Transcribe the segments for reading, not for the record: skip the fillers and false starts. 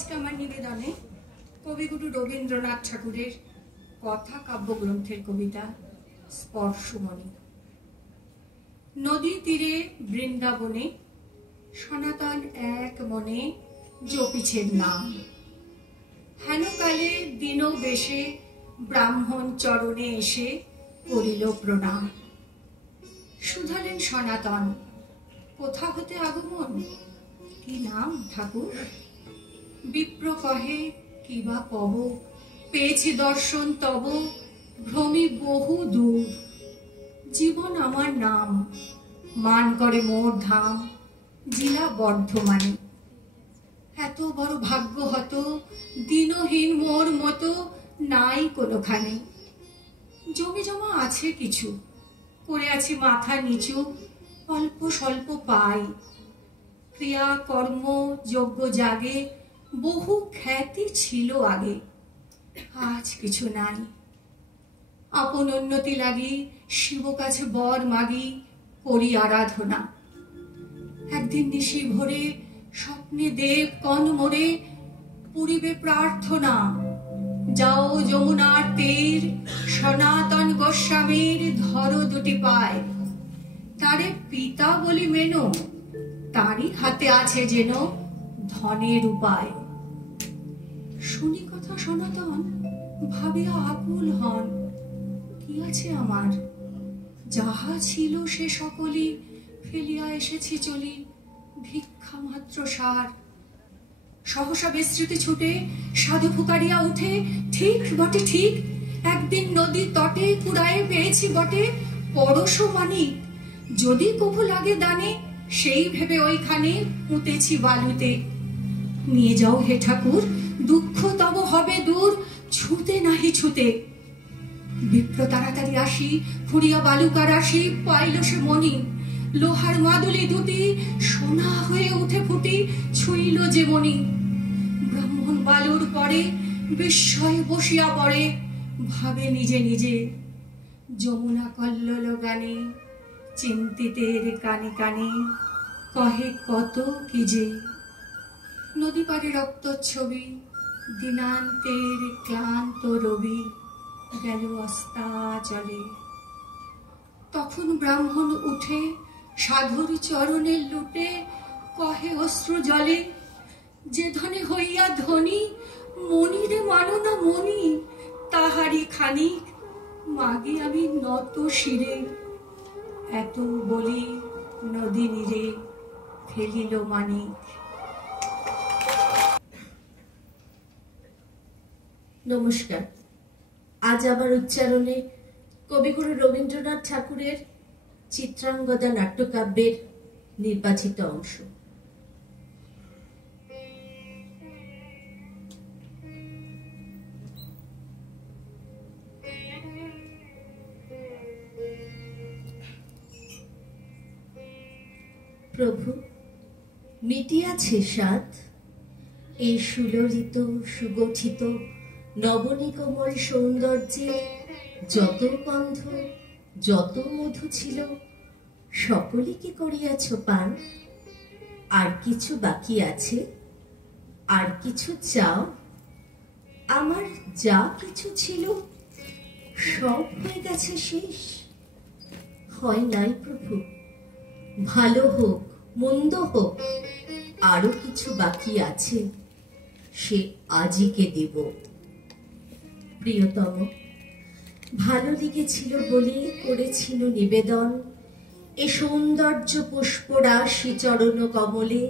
আজকে আমার নিবেদনে কবিগুরু রবীন্দ্রনাথ ঠাকুরের কথা কাব্যগ্রন্থের কবিতা স্পর্শমণি। নদী তীরে বৃন্দাবনে সনাতন এক মনে জপিছেন নাম। হেনকালে দিন বেশে ব্রাহ্মণ চরণে এসে করিল প্রণাম। শুধালেন সনাতন, কোথা হতে আগমন, কি নাম ঠাকুর? বিপ্র কহে, কিবা কব, পেয়েছি দর্শন তব, ভ্রমি বহু দূর। জীবন আমার নাম, মান করে মোর ধাম, জেলা বর্ধমানে। এত বড় ভাগ্য হত, দিনহীন মোর মতো নাই কোনোখানে। জমি জমা আছে কিছু, করে আছি মাথা নিচু, অল্প স্বল্প পাই। ক্রিয়া কর্ম যোগ্য জাগে, বহু খ্যাতি ছিল আগে, আজ কিছু নাই। আপন উন্নতি লাগি শিব কাছে বর মাগি, করি আরাধনা। একদিন নিশি ভোরে স্বপ্নে দেব কন মোরে, পুরিবে প্রার্থনা। যাও যমুনার তীর, সনাতন গোস্বামীর ধরো দুটি পায়। তারে পিতা বলি মেনো, তারই হাতে আছে যেন ধনের উপায়। শুনি কথা সনাতন, ভাবিয়া আকুল হন। কি আছে আমার, যাহা ছিল সে সকলই ফেলিয়া এসেছি চলি, ভিক্ষা মাত্র সার। সহসা বিস্মৃতি ছুটে সাধু ফুকারিয়া উঠে, ঠিক বটে ঠিক, একদিন নদীর তটে কুড়ায়ে পেয়েছি বটে পরশ মানিক। যদি কভু লাগে দানে, সেই ভেবে ওইখানে পুঁতেছি বালুতে। নিয়ে যাও হে ঠাকুর, দুঃখ তব হবে দূর, ছুতে নাহি ছুতে। বিপ্র তাড়াতাড়ি আসি, খুঁড়িয়া বালুকা রাশি, পাইল সে মণি। লোহার মাদুলি দুটি, সোনা হয়ে উঠে ফুটি, ছুঁইল যে মণি। ব্রাহ্মণ বালুর পরে বিস্ময়ে বসিয়া পড়ে, ভাবে নিজে নিজে। যমুনা কল্লোল গানে, চিন্তিতের কানে কানে, কহে কত কি যে। নদী পারে রক্তচ্ছবি, দিনান্তের ক্লান্ত রবি, গেল অস্তাচলে। তখন ব্রাহ্মণ উঠে সাধুর চরণে লুটে, কহে অশ্রু জলে, যে ধনে হইয়া ধনী, মনিরে মানো না মনি। তাহারি খানিক মাগি আমি নত শিরে। এত বলি নদী নীরে ফেলিল মানিক। নমস্কার। আজ আমার উচ্চারণে কবিগুরু রবীন্দ্রনাথ ঠাকুরের চিত্রাঙ্গদা নাট্যকাব্যের নির্বাচিত অংশ। প্রভু, মিটিয়াছে সাত এই সুললিত সুগঠিত নবনিকমল সৌন্দর্যের যত গন্ধ যত মধু ছিল, সকলই কি করিয়াছ পান? আর কিছু বাকি আছে? আর কিছু চাও? আমার যা কিছু ছিল সব হয়ে গেছে শেষ। হয় নাই প্রভু, ভালো হোক মন্দ হোক, আরো কিছু বাকি আছে, সে আজকে দেব। প্রিয়তম, ভালো লেগেছিল বলে করেছিল নিবেদন এ সৌন্দর্য পুষ্পরাশি চরণ কমলে।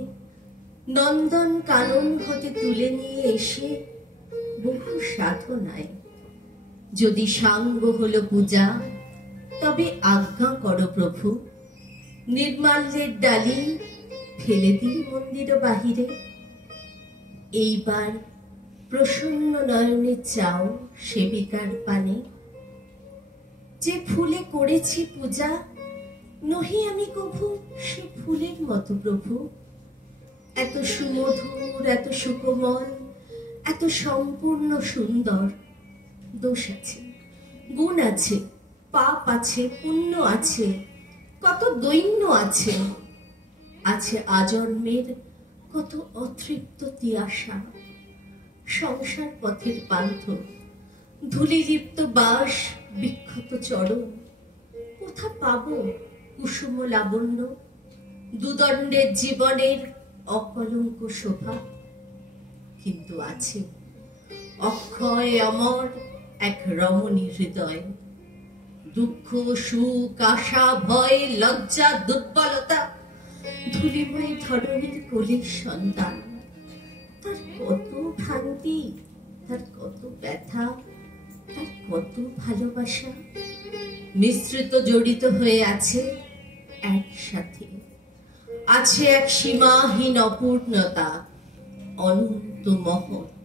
নন্দন কানন হতে তুলে নিয়ে এসে বহু সাধনায় যদি সাঙ্গ হলো পূজা, তবে আজ্ঞা করো প্রভু, নির্মাল্যের ডালি ফেলে দিই মন্দির বাহিরে। এইবার প্রসন্ন নয়নে চাও সেবিকার পানে। যে ফুলে করেছি পূজা, নহি আমি কভু সে ফুলের মতো প্রভু। এত সুমধুর, এত সুকোমল, এত সম্পূর্ণ সুন্দর। দোষ আছে, গুণ আছে, পাপ আছে, পুণ্য আছে, কত দৈন্য আছে। আছে আজন্মের কত অতৃপ্ত তিয়াসা। সংসার পথের পান্থ, ধূলিলিপ্ত বাস, বিক্ষত চরণ, কোথা পাবো কুসুম লাবণ্য, দুদণ্ডের জীবনের অকলঙ্ক শোভা? কিন্তু আছে অক্ষয় অমর এক রমণী হৃদয়, দুঃখ সুখ আশা ভয় লজ্জা দুর্বলতা, ধূলিময় ধরনের কোলের সন্তান। তার কত ভ্রান্তি, তার কত ব্যথা, তার কত ভালোবাসা মিশ্রিত জড়িত হয়ে আছে একসাথে। আছে এক সীমাহীন অপূর্ণতা, অনন্ত মহৎ।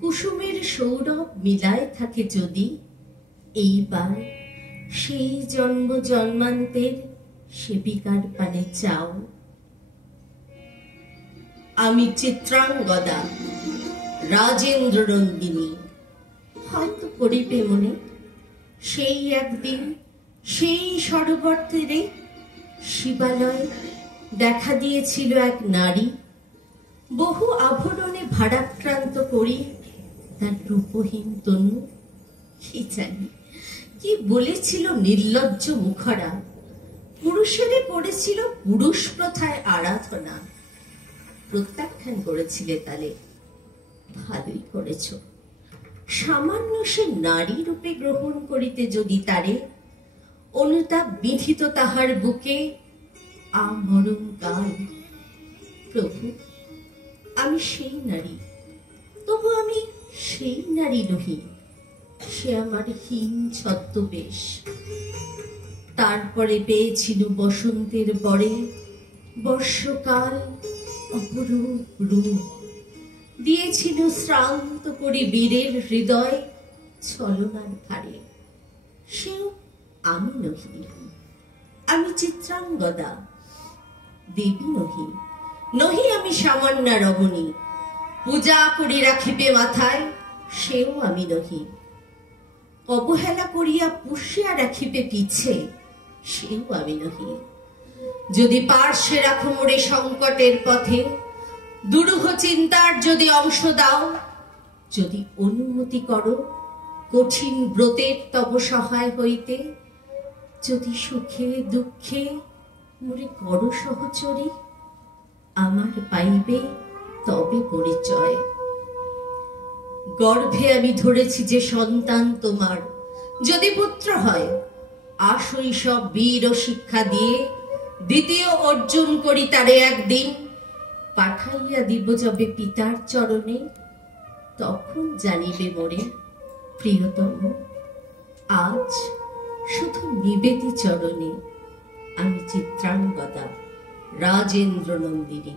কুসুমের সৌরভ মিলায় থাকে যদি, এইবার সেই জন্ম জন্মান্তের সেবিকার পানে চাও। আমি চিত্রাঙ্গদা, রাজেন্দ্র নন্দিনী। হয়তো করিবে মনে সেই একদিন, সেই সরোবর তীরে শিবালয় দেখা দিয়েছিল এক নারী, বহু আভরণে ভারাক্রান্ত করি তার রূপহীন তনু। কি জানি কি বলেছিল নির্লজ্জ মুখরা, পুরুষেরে করেছিল পুরুষ প্রথায় আরাধনা। প্রত্যাখ্যান করেছিলে তালে, ভালোই করেছ। সামান্য সে নারী রূপে গ্রহণ করিতে যদি তারে, অনুতাপ বিধিত তাহার বুকে আমরণ কাল। প্রভু, আমি সেই নারী, তবু আমি সেই নারী নহি। সে আমার হীন ছদ্মবেশ। তারপরে পেয়েছিল বসন্তের পরে বর্ষকাল অপরূপ রূপ, দিয়েছিল শ্রান্ত করে বীরের হৃদয় ছলনার ভারে। সেও আমি নহি, আমি চিত্রাঙ্গদা, দেবী নহি। নহি আমি সামান্যা রমণী, পূজা করি রাখিবে মাথায়, সেও আমি নহি। অবহেলা করিয়া পুষিয়া রাখিবে পিছে, সেও আমি নহি। যদি পার্শ্বে রাখো মোরে সংকটের পথে, দুরূহ চিন্তার যদি অংশ দাও, যদি অনুমতি করো কঠিন ব্রতের তব সহায় হইতে, যদি সুখে দুঃখে মোরে করো সহচরী, আমার পাইবে তবে পরিচয়। গর্ভে আমি ধরেছি যে সন্তান তোমার, যদি পুত্র হয় আশৈশব বীর ও শিক্ষা দিয়ে দ্বিতীয় অর্জন করি তারে একদিন, পাঠাইয়া দিব যবে পিতার চরণে, তখন জানিবে মোরে প্রিয়তম। আজ শুধু নিবেদি চরণে আমি চিত্রাঙ্গদা, রাজেন্দ্র নন্দিনী।